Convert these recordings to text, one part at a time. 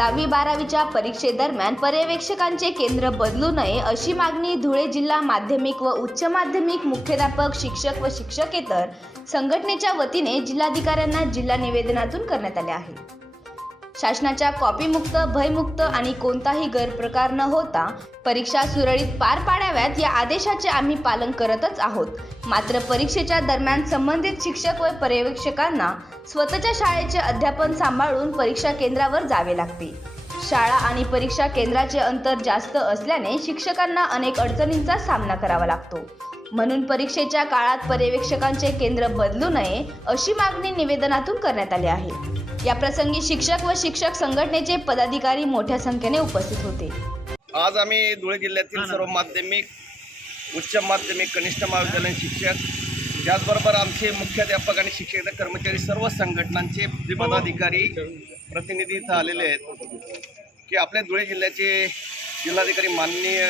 दहावी बारावीच्या परीक्षेदरम्यान पर्यवेक्षकांचे केंद्र बदलू नये अशी मागणी धुळे जिल्हा माध्यमिक व उच्च माध्यमिक मुख्याध्यापक शिक्षक व शिक्षकेतर संघटनेच्या वतीने जिल्हाधिकाऱ्यांना जिल्हा निवेदनातून करण्यात आले आहे. शासनाच्या कॉपीमुक्त भयमुक्त आणि कोणताही गैरप्रकार न होता परीक्षा सुरळीत पार पाडाव्यात या आदेशाचे आम्ही पालन करतच आहोत. मात्र परीक्षेच्या दरम्यान संबंधित शिक्षक व पर्यवेक्षकांना स्वतःच्या शाळेचे अध्यापन सांभाळून परीक्षा केंद्रावर जावे लागते. शाळा आणि परीक्षा केंद्राचे अंतर जास्त असल्याने शिक्षकांना अनेक अडचणींचा सामना करावा लागतो. म्हणून परीक्षेच्या काळात पर्यवेक्षकांचे केंद्र बदलू नये अशी मागणी निवेदनातून करण्यात आली आहे. या प्रसंगी शिक्षक व शिक्षक संघटनेचे पदाधिकारी मोठ्या संख्येने उपस्थित होते. आज आम्ही धुळे जिल्ह्यातील सर्व माध्यमिक उच्च माध्यमिक कनिष्ठ महाविद्यालयीन शिक्षक त्याचबरोबर आमचे मुख्याध्यापक आणि शिक्षक कर्मचारी सर्व संघटनांचे पदाधिकारी प्रतिनिधी इथं आलेले आहेत की आपल्या धुळे जिल्ह्याचे जिल्हाधिकारी माननीय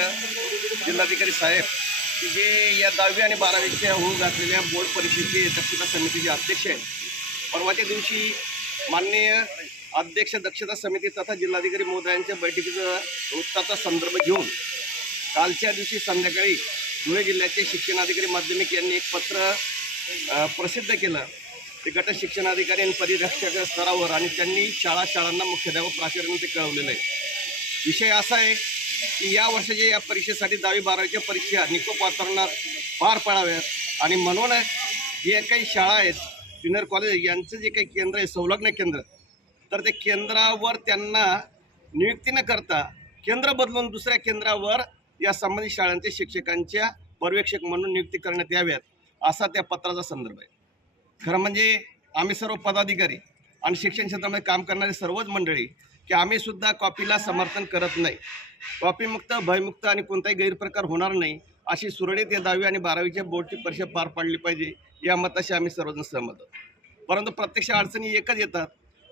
जिल्हाधिकारी साहेब की जे या दहावी आणि बारावीच्या होऊ घातलेल्या बोर्ड परीक्षेचे दक्षता समितीचे अध्यक्ष आहेत. परवाच्या दिवशी माननीय अध्यक्ष दक्षता समिती तथा जिल्हाधिकारी महोदयांच्या बैठकीचा वृत्ताचा संदर्भ घेऊन कालच्या दिवशी संध्याकाळी धुळे जिल्ह्याचे शिक्षणाधिकारी माध्यमिक यांनी एक पत्र प्रसिद्ध केलं. ते गट शिक्षणाधिकारी आणि परिरक्षक स्तरावर आणि त्यांनी शाळा शाळांना मुख्याध्यापक प्राचार्यांनी ते कळवलेलं आहे. विषय असा आहे की या वर्षाच्या या परीक्षेसाठी दहावी बारावीच्या परीक्षा निकोप वातावरणात पार पाडाव्यात. आणि म्हणून जे काही शाळा आहेत ज्युनियर कॉलेज यांचं जे काही केंद्र आहे संलग्न केंद्र तर ते केंद्रावर त्यांना नियुक्ती न करता केंद्र बदलून दुसऱ्या केंद्रावर या संबंधित शाळांचे शिक्षकांच्या पर्यवेक्षक म्हणून नियुक्ती करण्यात याव्यात असा त्या पत्राचा संदर्भ आहे. खरं म्हणजे आम्ही सर्व पदाधिकारी आणि शिक्षण क्षेत्रामध्ये काम करणारी सर्वच मंडळी की आम्ही सुद्धा कॉपीला समर्थन करत नाही. कॉपीमुक्त भयमुक्त आणि कोणताही गैरप्रकार होणार नाही अशी सुरळीत या दहावी आणि बारावीच्या बोर्डची परीक्षा पार पाडली पाहिजे या मताशी आम्ही सर्वजण सहमत परंतु प्रत्यक्ष अडचणी एकच येतात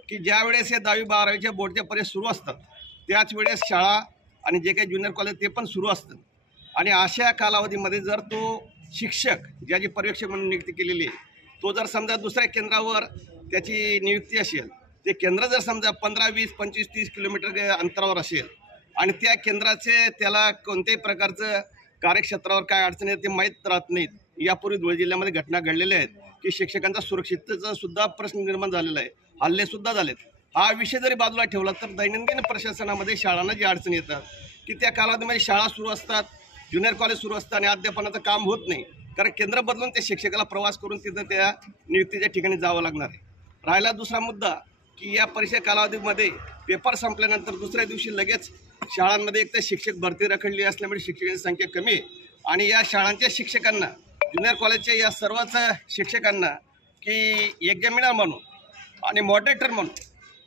की ज्या वेळेस या दहावी बारावीच्या बोर्डच्या परीक्षा सुरू असतात त्याच वेळेस शाळा आणि जे काही ज्युनियर कॉलेज ते पण सुरू असतं आणि अशा कालावधीमध्ये जर तो शिक्षक ज्याची पर्यवेक्षक म्हणून नियुक्ती केलेली आहे तो जर समजा दुसऱ्या केंद्रावर त्याची नियुक्ती असेल ते केंद्र जर समजा पंधरा वीस पंचवीस तीस किलोमीटर अंतरावर असेल आणि त्या केंद्राचे त्याला कोणत्याही प्रकारचं कार्यक्षेत्रावर काय अडचणी आहेत ते माहीत राहत नाहीत. यापूर्वी धुळे जिल्ह्यामध्ये घटना घडलेल्या आहेत की शिक्षकांचा सुरक्षिततेचा सुद्धा प्रश्न निर्माण झालेला आहे. हल्ले सुद्धा झालेत. हा विषय जरी बाजूला ठेवला तर दैनंदिन प्रशासनामध्ये शाळांना जी अडचणी येतात की त्या कालावधीमध्ये शाळा सुरू असतात ज्युनियर कॉलेज सुरू असतात आणि अध्यापनाचं काम होत नाही. कारण केंद्र बदलून त्या शिक्षकाला प्रवास करून तिथं त्या नियुक्तीच्या ठिकाणी जावं लागणार आहे. राहिला दुसरा मुद्दा की या परीक्षा कालावधीमध्ये पेपर संपल्यानंतर दुसऱ्या दिवशी लगेच शाळांमध्ये एक तर शिक्षक भरती रखडली असल्यामुळे शिक्षकांची संख्या कमी आहे. आणि या शाळांच्या शिक्षकांना ज्युनियर कॉलेजच्या या सर्वच शिक्षकांना की एक्झामिनर म्हणून आणि मॉडरेटर म्हणून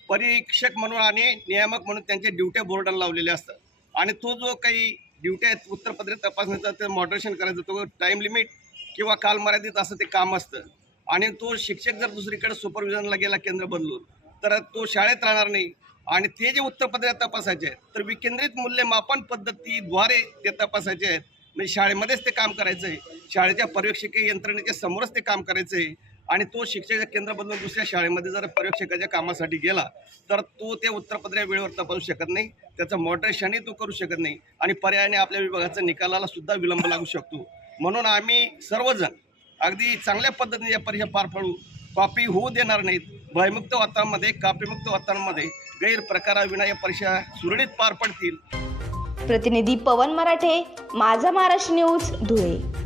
परीक्षक म्हणून आणि नियामक म्हणून त्यांच्या ड्युट्या बोर्डाला लावलेल्या असतात. आणि तो जो काही ड्युट्या आहेत उत्तरपत्रे तपासण्याचा ते मॉडरेशन करायचं तो टाईम लिमिट किंवा कालमर्यादित असं ते काम असतं. आणि तो शिक्षक जर दुसरीकडे सुपरविजनला गेला केंद्र बदलून तर तो शाळेत राहणार नाही. आणि ते जे उत्तरपत्रे तपासायचे आहेत तर विकेंद्रित मूल्यमापन पद्धतीद्वारे ते तपासायचे आहेत. म्हणजे शाळेमध्येच ते काम करायचं आहे शाळेच्या पर्यवेक्षकीय यंत्रणेच्या समोरच ते काम करायचं आहे आणि तो शिक्षकाचं केंद्र बदलून दुसऱ्या शाळेमध्ये जर पर्यवेक्षकाच्या कामासाठी गेला तर तो ते उत्तरपत्रे वेळेवर तपासू शकत नाही. त्याचं मॉडरेशनही तो करू शकत नाही. आणि पर्यायाने आपल्या विभागाचा निकालाला सुद्धा विलंब लागू शकतो. म्हणून आम्ही सर्वजण अगदी चांगल्या पद्धतीने या परीक्षा पार पाडू. कॉपी होऊ देणार नाहीत. भयमुक्त वातावरणामध्ये कॉपीमुक्त वातावरणामध्ये गैरप्रकाराविना या परीक्षा सुरळीत पार पडतील. प्रतिनिधी पवन मराठे माझा महाराष्ट्र न्यूज धुळे.